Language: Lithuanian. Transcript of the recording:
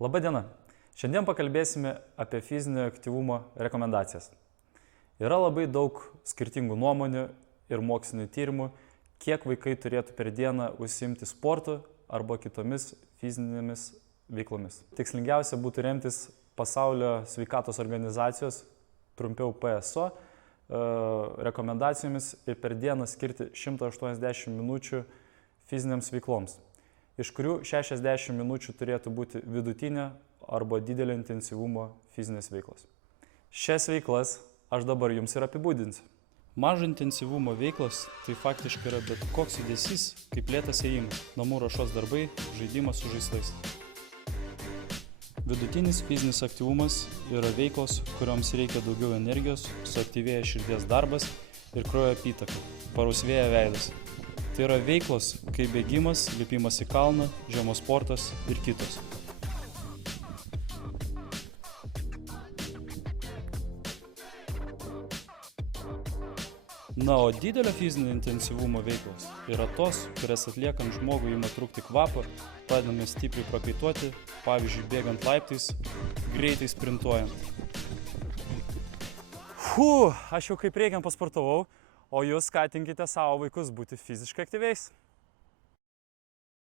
Labadiena! Šiandien pakalbėsime apie fizinio aktyvumo rekomendacijas. Yra labai daug skirtingų nuomonių ir mokslinių tyrimų, kiek vaikai turėtų per dieną užsiimti sportu arba kitomis fizinėmis veiklomis. Tikslingiausia būtų remtis Pasaulio sveikatos organizacijos, trumpiau PSO, rekomendacijomis ir per dieną skirti 180 minučių fizinėms veikloms, iš kurių 60 minučių turėtų būti vidutinio arba didelio intensyvumo fizinės veiklos. Šias veiklas aš dabar jums ir apibūdinsiu. Mažo intensyvumo veiklos tai faktiškai yra bet koks judesys, kaip lėtas ėjimas, namų ruošos darbai, žaidimas su žaislais. Vidutinis fizinis aktyvumas yra veiklos, kurioms reikia daugiau energijos, suaktyvėja širdies darbas ir kraujo apytaka, parausvėja veidas. Tai yra veiklos, kaip bėgimas, lipimas į kalną, žiemos sportas ir kitos. Na, o didelio fizinio intensyvumo veiklos yra tos, kurias atliekant žmogui ima trūkti kvapą, pradedame stipriai prakaituoti, pavyzdžiui, bėgant laiptais, greitai sprintuojant. Aš jau kaip reikiant pasportavau, o jūs skatinkite savo vaikus būti fiziškai aktyviais.